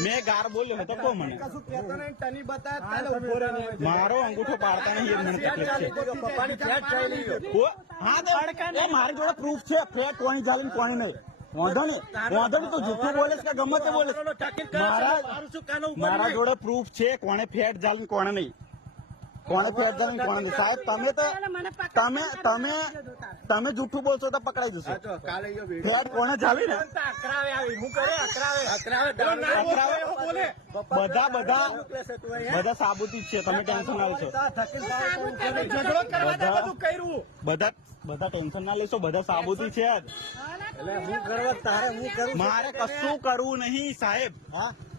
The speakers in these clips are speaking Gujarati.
મેં ગાર બોલ્યો હતો કો મને મારો અંગૂઠો પાડતા નહીં મને તકલીફ છે હા તો મારી જોડે પ્રૂફ છે ફેટ કોણી ચાલે કોણી નહીં વાંધો નહીં તો જૂઠું બોલે કે ગમે તે બોલે મારા જોડે પ્રૂફ છે કોણે ફેટ ચાલે કોણે નહીં કોણે ફેટ ચાલે કોણે નહીં સાહેબ તમે જૂઠું બોલશો તો પકડાઈ જશો ફેટ કોણે ચાલી ને બધા સાબુતી જ છે તમે ટેન્શન ના લેશો બધા ટેન્શન ના લેશો બધા સાબુતી છે મારે કશું કરવું નહીં સાહેબ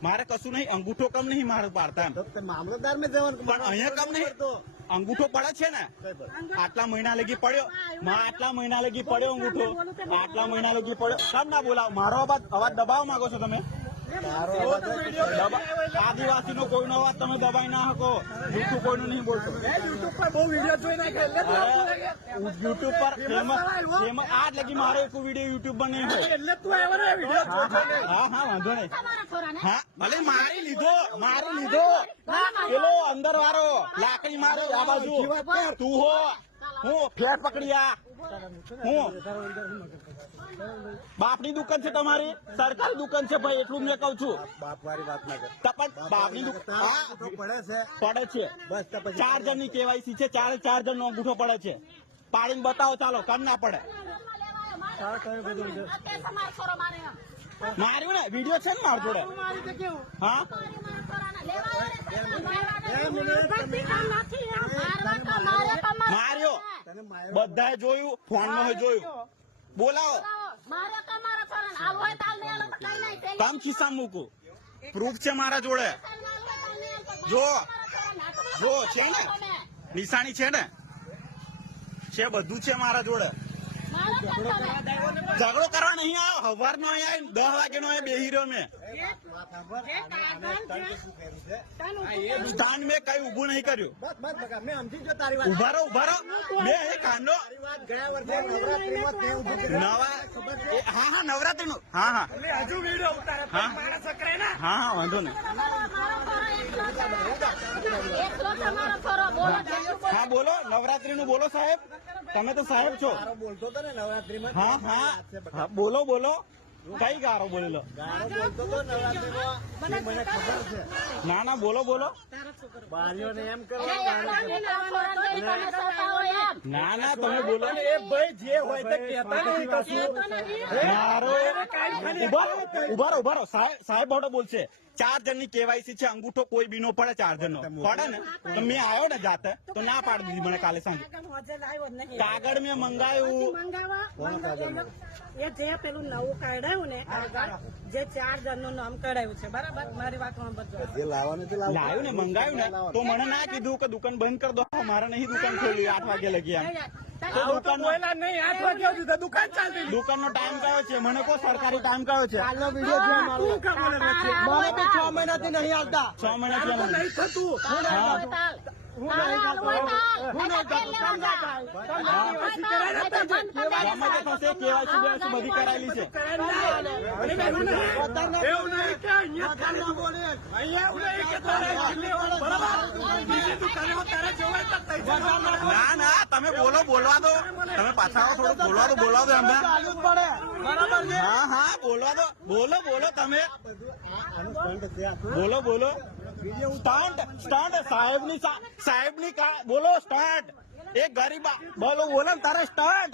મારે કશું નહીં અંગૂઠો કમ નહીં મારે પાડતા મામલતદાર में जवान પણ અહીંયા કમ નહીં અંગૂઠો પડે છે ને આટલા મહિના લગી પડ્યો અંગૂઠો આટલા મહિના લગી પડ્યો કેમ ના બોલાવો મારો અવાજ દબાવવા માંગો છો તમે આદિવાસી નો કોઈનો અવાજ તમે દબાઈ ના શકો જૂઠું કોઈનું નહીં બોલતો યુટ્યુબ પર બહુ વિડીયો જોઈ યુટ્યુબ પર ફેમસ આજ લગી મારો એક વિડીયો યુટ્યુબ પર નહીં હોય એટલે તું હા વાંધો નહીં હા ભલે મારી લીધો પેલો અંદર વાળો લાકડી મારે આ બાજુ તું હો હું ફ્લેટ પકડ્યા હું બાપની દુકાન છે તમારી સરકારી દુકાન છે ભાઈ એટલું મેં કઉ છું બાપ વાળી વાત ના કર બાપની દુકાન પડે છે બસ 4 જણની કેવાયસી છે 4 જણ નો અંગૂઠો પડે છે પાડીને બતાવો ચાલો કમ ના પડે માર્યું ને વિડીયો છે ને મારા જોડે હા માર્યો બધાએ જોયું ફોન માં જોયું બોલાવો તમ ખિસ્સા મૂકું પ્રૂફ છે મારા જોડે જો છે ને નિશાની છે ને છે બધું છે મારા જોડે ઝઘડો કરવા નહીં આવ્યો હવાર નો અહીંયા 10 વાગે નો બેહી રહ્યો મેં સ્ટાન્ડ મેં કઈ ઉભું નહીં કર્યું ઉભા રહો મેં એ કાંડો હા નવરાત્રી નું હા વાંધો નહીં હા બોલો નવરાત્રી નું બોલો સાહેબ તમે તો સાહેબ છો બોલતો હતો ને નવરાત્રીમાં હા બોલો કઈ ગારો બોલેલો બોલતો હતો નવરાત્રીમાં મને ખબર છે ના બોલો બારીઓને એમ કરો ના તમે બોલો એ ભાઈ જે હોય તે કહેતા નહીં કશું મારો ઉભા રહો સાહેબ બોડો બોલશે 4 જણની કેવાયસી છે અંગૂઠો કોઈ બી નો પડે 4 જણ નો પડે ને તો મેં આવ્યો ને જાતે તો ના પાડી દીધી મને કાલે સાંજે કાગળ મેં મંગાવ્યું જે પેલું નવું કાઢાયું ને જે 4 જણનું નામ કઢાયું છે બરાબર મારી વાત લાવ્યું ને મંગાવ્યું ને તો મને ના કીધું કે દુકાન બંધ કરી દો મારે નહીં દુકાન ખોલી 8 વાગે લગી એમ દુકાન નો ટાઈમ કયો છે મને કોઈ સરકારી ટાઈમ કયો છે 6 મહિનાથી નહીં આવતા 6 મહિનાથી નહીં થતું કેવાયસી બધી કરાયેલી છે ના તમે બોલવા દો તમે પાછા આવો થોડું બોલવા દો અમને હા બોલવા દો બોલો તમે બોલો સ્ટન્ટ સાહેબની બોલો સ્ટન્ટ એક ગરીબ બોલો તારે સ્ટન્ટ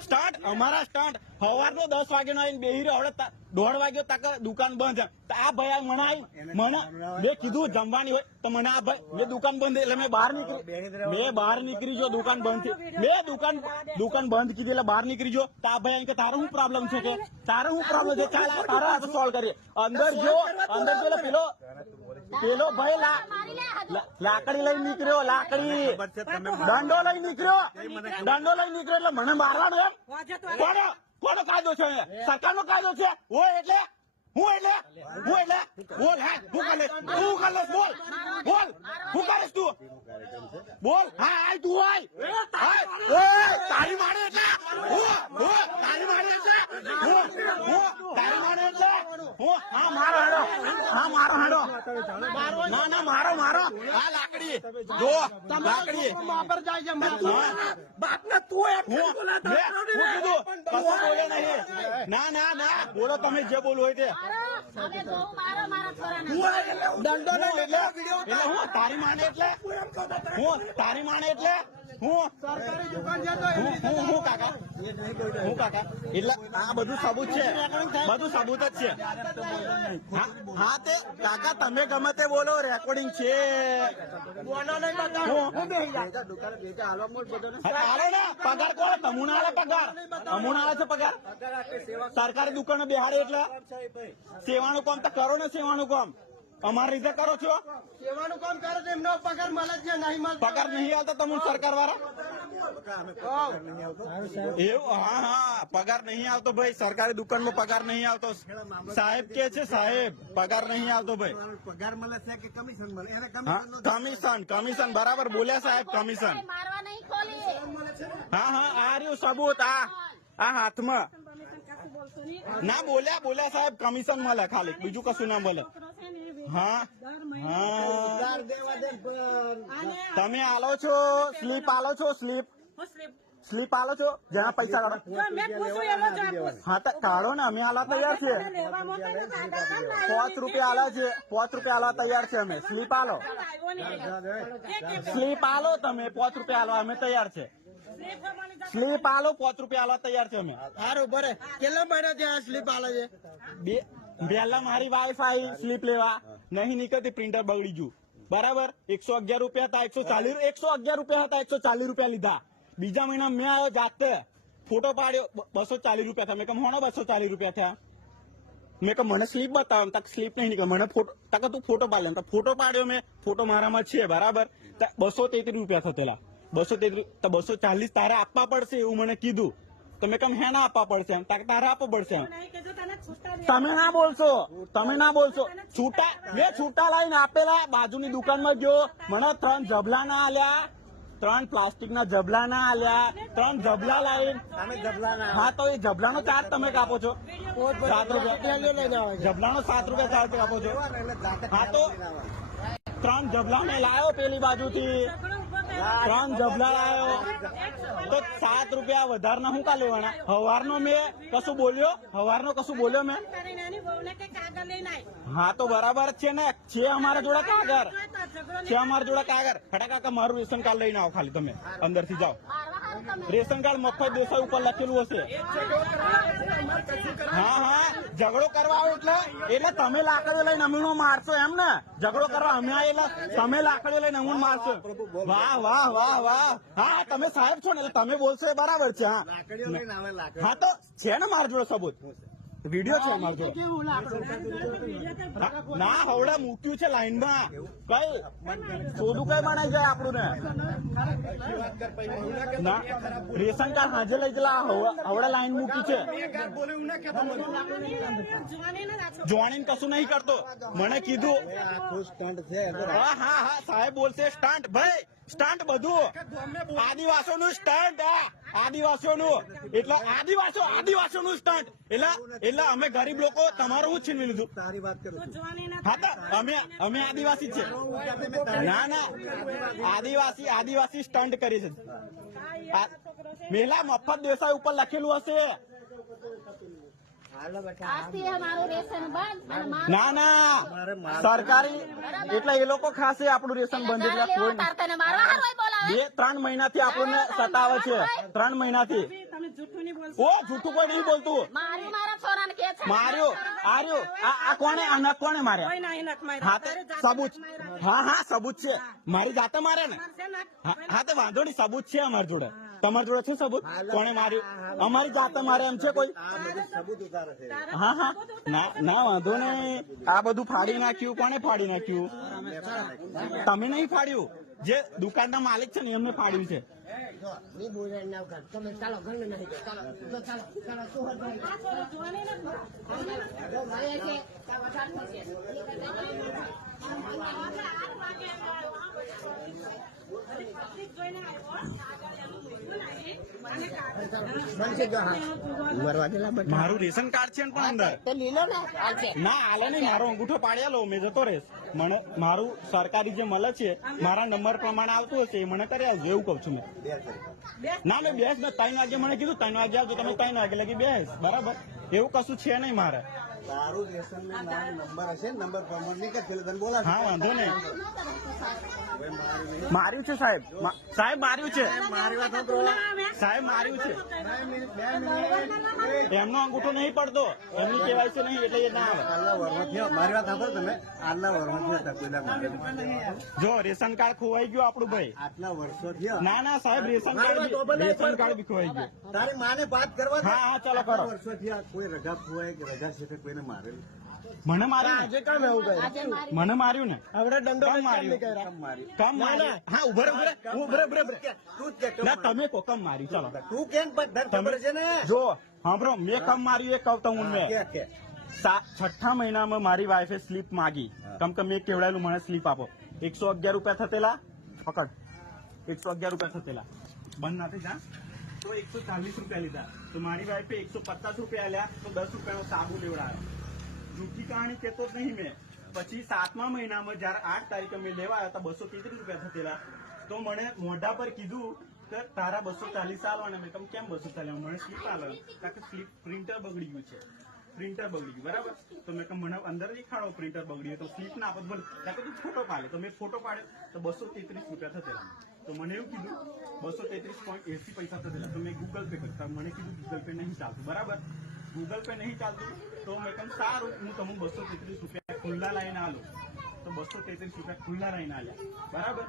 સ્ટન્ટ અમારા સ્ટન્ટ સવારનો 10 વાગ્યાનો આવીને બેહી રહ્યો હવે 1:30 વાગ્યો તક દુકાન બંધ છે આ ભાઈ મને મેં કીધું જમવાની હોય તો મને આ ભાઈ મેં દુકાન બંધ એટલે મેં બહાર નીકળી જો દુકાન બંધ થી મેં દુકાન બંધ કીધી એટલે બહાર નીકળી જો તો આ ભાઈ કે તારો શું પ્રોબ્લેમ છે કે તારો શું પ્રોબ્લેમ છે ચાલ તારો આપણે સોલ્વ કરીએ અંદર જો પેલો ભાઈ લાકડી લઈને નીકળ્યો દંડો લઈને નીકળ્યો એટલે મને મારવાનો એમ કોનો કાયદો છે સરકારનો કાયદો છે હું એટલે બોલ હું કરે શું તું બોલ તું તારી મારે એટલે તારી મારે એટલે તારી માને એટલે હું હા મારો હેડો હા મારો હેડો ના ના મારો મારો આ લાકડી જો લાકડી વાપર જાય છે બાપને તું એમ હું કીધું કશું બોલે નહીં ના ના ના બોલો તમે જે બોલવું હોય તે દંડો નહીં એટલે હું તારી માને એટલે હું તારી માને એટલે હું સરકારી દુકાન છે તો હું કાકા હું કાકા એટલે આ બધું સબૂત છે બધું સબૂત જ છે હા તે કાકા તમે ગમે તે બોલો રેકોર્ડિંગ છે બોનો નહીં બતાવો હું હું બેહી જા દુકાન ભેગા હાલો મોટ બધો હાલે ને પગાર કોણ તમુને આલે પગાર અમુને આલે છે પગાર સરકારી દુકાને બેહાડે એટલે સેવાનું કામ તો કરો ને સેવાનું કામ અમારી રીતે કરો છો સેવાનું કામ કરે છે એમનો પગાર મળે છે નહીં મળતો પગાર નહીં આવતો તમને સરકાર વાળા એવું હા હા પગાર નહીં આવતો ભાઈ સરકારી દુકાનમાં પગાર નહીં આવતો સાહેબ કે છે સાહેબ પગાર નહીં આવતો ભાઈ પગાર મળે છે કે કમિશન મળે એને કમિશન કમિશન બરાબર બોલ્યા સાહેબ કમિશન મારવા નહીં ખોલી હા હા આ રહ્યું સબૂત આ હાથમાં ના બોલ્યા બોલ્યા સાહેબ કમિશન મળે ખાલી બીજું કશું ના મળે હા હા દેવા દે તમે આલો છો સ્લીપ આલો છો સ્લીપ આલો છો જ્યાં પૈસા કાઢો હા તો કાઢો ને અમે આલા તૈયાર છે 5 રૂપિયા આલા છે 5 રૂપિયા આલા તૈયાર છે અમે સ્લીપ આલો સ્લીપ આલો તમે 5 રૂપિયા આલો અમે તૈયાર છે સ્લીપ આલો 5 રૂપિયા આલો તૈયાર છે અમે સારું બરે કેટલા મહિના ત્યાં સ્લીપ આલે છે બે પહેલા મારી વાઈફ આવી સ્લીપ લેવા નહીં નીકળતી પ્રિન્ટર બગડી ગયું બરાબર 111 રૂપિયા હતા 111 રૂપિયા હતા 140 રૂપિયા લીધા બીજા મહિના મેં આવ્યો જાતે ફોટો પાડ્યો 240 રૂપિયા થયા મેં કહ્યું હોનો 240 રૂપિયા થયા મેં કહ્યું મને સ્લીપ બતાવો તક સ્લીપ નહીં નીકળે મને ફોટો તક તું ફોટો પાડ લે ફોટો પાડ્યો મેં ફોટો મારામાં છે બરાબર 233 રૂપિયા થતેલા 233 તો 240 તારે આપવા પડશે એવું મને કીધું તો મેં કહ્યું હે ના આપવા પડશે તારે આપવા પડશે તમે ના બોલશો છૂટા મેં છૂટા લઈને આપેલા બાજુની દુકાનમાં જો મને 3 જબલા ના આલ્યા 3 પ્લાસ્ટિક ના જબલા ના આલ્યા 3 જબલા લાવીને હા તો એ જબલાનો ચાર્જ તમે કાપો છો 7 રૂપિયા જબલાનો 7 રૂપિયા ચાર્જ કાપો છો હા તો 3 જબલા મેં લાવ્યો પેલી બાજુથી 3 જબલા લાવ્યો તો 7 રૂપિયા વધારના હું કા લેવાના હવારનો મેં કશું બોલ્યો મેં હા તો બરાબર છે ને છે અમારા જોડે કાગળ ફટાકાકા મારું રેશન કાર્ડ લઈને આવો ખાલી તમે અંદર થી જાઓ રેશન કાર્ડ મફત દેસાઈ ઉપર લખેલું હશે હા હા ઝઘડો કરવા આવો એટલે તમે લાકડીઓ લઈને અમીનો મારશો એમ ને ઝઘડો કરવા અમે એટલે તમે લાકડીઓ લઈને અમીનો મારશો વાહ વાહ વાહ વાહ હા તમે સાહેબ છો ને એટલે તમે બોલશો એ બરાબર છે હા તો છે ને મારા જોડે સબૂત વિડીયો છે મારા જોડે ના હવડે મૂક્યું છે લાઈનમાં કઈ સોડું કઈ બનાઈ જાય આપણું ને ના રેશન કાર્ડ હાજર લઈ ગયેલા હવડે લાઈન મૂકી છે જોવાણી કશું નહીં કરતો મને કીધું હા હા હા સાહેબ બોલશે સ્ટન્ટ ભાઈ સ્ટન્ટ બધું આદિવાસીઓનું સ્ટન્ટ આદિવાસીઓનું એટલે આદિવાસીઓનું સ્ટન્ટ એટલે અમે ગરીબ લોકો તમારું હું છીનવી લીધું હા તો અમે આદિવાસી છે ના ના આદિવાસી સ્ટન્ટ કરી છે મેલા મફત દેસાઈ ઉપર લખેલું હશે આજથી અમારું રેશન બંધ અને મારું ના ના સરકારી એટલે એ લોકો ખાસે આપણું રેશન બંધ એટલે કોઈ તાર તને મારવા હારું બોલાવે 2-3 મહિનાથી આપણને સતાવે છે 3 મહિનાથી ઓ જૂઠું કોઈ નહીં બોલતું મારા છોરાને કે છે આર્યો આ કોણે અનક કોણે માર્યા હા તે સબૂત હા સબૂત છે મારી જાતે મારે ને હા તે વાંધો નહીં સબૂત છે અમારી જોડે તમારી જોડે છે સબૂત કોણે માર્યું અમારી જાતે મારે એમ છે કોઈ હા ના વાંધો નહીં આ બધું ફાડી નાખ્યું કોને ફાડી નાખ્યું તમે નહીં ફાડ્યું જે દુકાનના માલિક છે ને એમને ફાડ્યું છે મારું રેશન કાર્ડ છે ને પણ અંદર તો લીલો ને હાલશે. ના હાલે નહીં, મારો અંગૂઠો પાડી આલો, મેં જતો રહીશ. મને મારું સરકારી જે મળે છે મારા નંબર પ્રમાણે આવતું હશે એ મને કરી આવજો, એવું કઉ છું મેં. ના મેં બેસ ને 3 વાગે મને કીધું 3 વાગે આવજો, તમે 3 વાગે લગી બેસ, બરાબર. એવું કશું છે નહીં મારે. તારું રેશન નંબર હશે ને, નંબર પ્રમાણે નહીં કે પેલું તને બોલાશે. હા વાંધો નહીં. માર્યું છે સાહેબ, સાહેબ માર્યું છે, મારી વાત સાંભળો. સાહેબ માર્યું છે. 2 મિનિટ. એમનો અંગૂઠો નહીં પડતો, એમની કેવાયસી નહીં એટલે એ ના આવે. આટલા વર્ષમાં થયો. મારી વાત સાંભળો તમે. આટલા વર્ષમાં થયો હતા પેલા મારે. જો રેશન કાર્ડ ખોવાઈ ગયું આપણું ભાઈ. આટલા વર્ષો થયો. ના ના સાહેબ રેશન કાર્ડ બી ખોવાઈ ગયું. તારી માને વાત કરવા દે. હા, હા, ચાલો કરો. આટલા વર્ષો થયા કોઈ રજા ખોવાય કે રજા છે કોઈને મારેલું. મને માર્યું આજે કામ એવું કર્યું આજે મારી મને માર્યું ને આપણે દંડો કમ માર્યું? કેમ મારી? કમ માર્યું? હા ઉભરે ઉભરે ઉભરે ઉભરે તું જ કે કેમ ના મારી? તમે કો કમ માર્યું ચાલો. તું કેમ પણ તને ખબર છે ને? જો સાંભળો મેં કમ માર્યું એ કહું તો હું મેં કે 6ઠ્ઠા મહિનામાં મારી વાઈફે સ્લીપ માગી. કમ કે મેં કેવડાયેલું મને સ્લીપ આપો. 111 રૂપિયા થતેલા પકડ, 111 રૂપિયા થતેલા બંધ ના થઈ જા તો 140 રૂપિયા લીધા. તો મારી વાઈફે 150 રૂપિયા આલ્યા તો 10 રૂપિયાનો સાબુ લેવડાયો. જૂઠી કહાણી કેતો જ નહીં મેં. પછી 7મા મહિનામાં જયારે 8 તારીખે મેં લેવા આવ્યા હતા 233 રૂપિયા થતેલા. તો મને મોઢા પર કીધું કે તારા 240 આલવાના. મેં કહ્યું કેમ 240? મને સ્લીપ આલો, કારણ કે સ્લીપ પ્રિન્ટર બગડી ગયું છે, પ્રિન્ટર બગડી ગયું બરાબર. તો મેં કહ્યું મને અંદર દેખાડો પ્રિન્ટર બગડી તો સ્લીપ ના આપત બોલ. કારણ કે તું ફોટો પાડે તો મેં ફોટો પાડ્યો તો 233 રૂપિયા થતેલા. તો મને એવું કીધું 233.80 પૈસા થતેલા. તો મેં ગૂગલ પે કરતા, મને કીધું ગૂગલ પે નહીં ચાલતું બરાબર. ગૂગલ પે નહીં ચાલતું તો મેં કહ્યું સારું હું તમને 233 રૂપિયા ખુલ્લા લાઈને આલું. તો 233 રૂપિયા ખુલ્લા લાઈને આલ્યા બરાબર.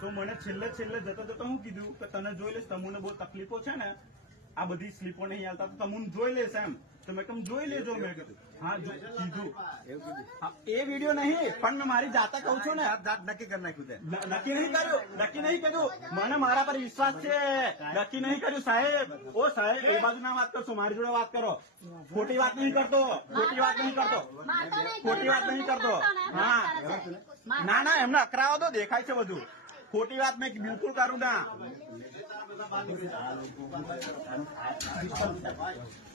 તો મને છેલ્લે જતા હું કીધું કે તને જોઈ લઈશ, તમને બહુ તકલીફો છે ને, આ બધી સ્લીપો નહીં હાલતા તો તમને જોઈ લેશ એમ. તો મેં કહ્યું જોઈ લેજો. મેં કીધું હા કીધું. હા, એ વિડીયો નહીં પણ મેં મારી જાતે કહું છું ને. દાંત નક્કી કરી નાખ્યું તે. નક્કી નહીં કર્યું, નક્કી નહીં કર્યું. મને મારા પર વિશ્વાસ છે. નક્કી નહીં કર્યું સાહેબ. ઓ સાહેબ એ બાજુ ના વાત કરશો, મારી જોડે વાત કરો. ખોટી વાત નહીં કરતો, ખોટી વાત નહીં કરતો, ખોટી વાત નહીં કરતો. હા ના ના એમને અકરાવો તો દેખાય છે બધું. ખોટી વાત મેં બિલકુલ કરું ના.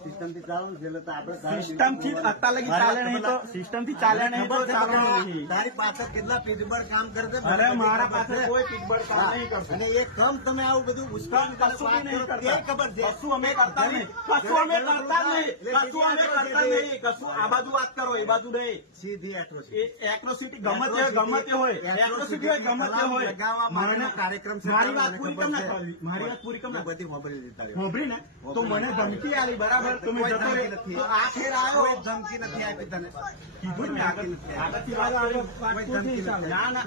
સિસ્ટમથી ચાલુ છે એટલે તો આપણે સિસ્ટમ થી અત્યાર લગી ચાલે નહીં તો સિસ્ટમ થી ચાલે નહીં તો ચાલવાનું નહીં. તારી પાછળ કેટલા પીઠબળ કામ કરશે. અરે મારા પાસે કોઈ પીઠબળ કામ નહીં કરતું. અને એ કામ તમે આવું બધું ઉશ્કેરણી કશું બી નહીં કરતા. તે ખબર છે. કશું અમે કરતા નહીં, કશું અમે કરતા નહીં, કશું અમે કરતા નહીં, કશું આ બાજુ વાત કરો એ બાજુ નહીં. સીધી એટ્રોસિટી. એ એટ્રોસિટી ગમે તે હોય, એટ્રોસિટી હોય ગમે તે હોય. લગાવવા માટેનો કાર્યક્રમ છે. મારી વાત પૂરી કેમ ના કરવી? મારી વાત પૂરી કેમ ના બધી મોબાઈલ લીધી તારી. સાંભળી ને તો મને ધમકી આલી બરાબર. તમે જતો રહે તો આ ખેર આવ્યો. કોઈ ધમકી નથી આપી તને. કીધું ને આગળથી વાત કરી. કોઈ ધમકી નથી. ના ના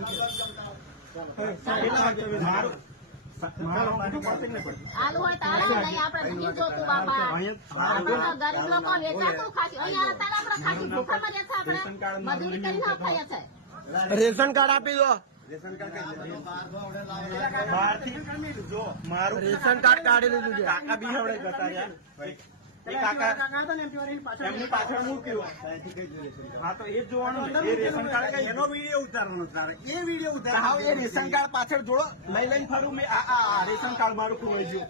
મારું અંગૂઠો પડશે કે નહીં પડશે? આલુ હોય તો આલુ, નહીં આપણે નહીં જોતું બાપા. આપણે તો ગરીબ લોકો વેચાતું ખાશું. અહીંયા અત્યારે આપણે ખાલી ભૂખા મરે છે. આપણે મજૂરી કરીને ખાઈએ છે. રેશન કાર્ડ આપી દો. રેશન કાર્ડ કઈ બહારથી જો મારું રેશન કાર્ડ કાઢી લીધું છે. કાકા બી હવડે જતા રહ્યા. એ કાકા એમની પાછળ મૂક્યું. હા તો એ જ જોવાનું ને. એ રેશન કાર્ડ કઈ એનો વિડીયો ઉતારવાનો તારે. એ વિડીયો હા ઉતાર. એ રેશન કાર્ડ પાછળ જોડો લઈને ફરું મેં. આ રેશન કાર્ડ મારું ખોવાઈ ગયું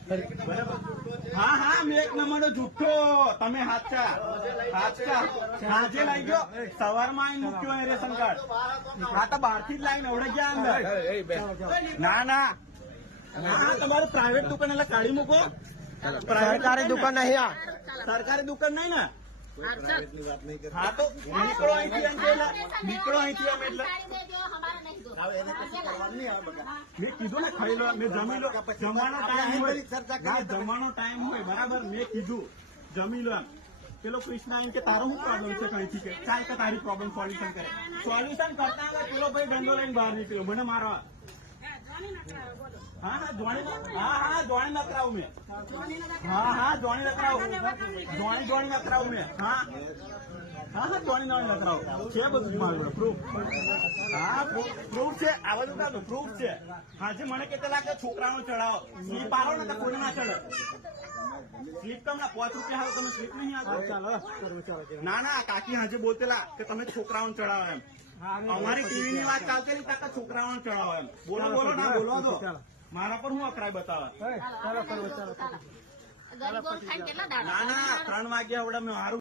બરાબર. હા હા મેં એક નંબરનો જુઠ્ઠો. તમે હાચા સાંજે લઈ ગયો, સવારમાં આવીને મૂક્યો એ રેશન કાર્ડ. હા તો બહારથી જ લાવીને ઓળે ગયા અંદર. ના ના હા તમારું પ્રાઇવેટ દુકાન એટલે કાઢી મૂકો. સરકારી દુકાન નહીં આ. સરકારી દુકાન નહીં ને. પ્રાઇવેટની વાત નહીં કરતા. હા તો નીકળો અહીંથી એમ કે એટલે નીકળો અહીંથી એમ એટલે હવે એને કશું કરવાનું નહીં આવે બકા. મેં કીધું ને ખાઈ લો, મેં જમી લો. જમવાનો ટાઈમ હોય, હા, જમવાનો ટાઈમ હોય બરાબર. મેં કીધું જમી લો એમ. પેલો કૃષ્ણ એમ કે તારો શું પ્રોબ્લેમ છે કઈથી કે ચાલ કે તારી પ્રોબ્લેમ સોલ્યુશન કરે. સોલ્યુશન કરતા આગળ પેલો ભાઈ દંડો લઈને બહાર નીકળ્યો મને મારવા. હા હા જોણી નકરાવું મેં. હા જોણી નકરાવું મેં. હા જોણી નકરાવું છે બધું જ મારું પ્રૂફ. હા પ્રૂફ છે. આ બધું કાઢો પ્રૂફ છે. હાજે મને કેટલા લાગે છોકરાનો ચડાવો. સ્લીપ આવો ને તો કોઈ ના ચડે. સ્લીપ તમને 5 રૂપિયા હાલો તમે સ્લીપ નહીં આપો. ના ના કાકી હાજે બોલતેલા કે તમે છોકરાઓને ચડાવો એમ. અમારી ટીવી ની વાત ચાલતી નહીં છોકરાઓને ચડાવો એમ. બોલો ના બોલવા દો. મારા પર હું અકરાય બતાવે ચાલો, આપણે નહીં જોતું, ચાલો. ગરીબો ખાઈને કેટલા દાડા ના ના 3 વાગ્યા આવડે મેં હારું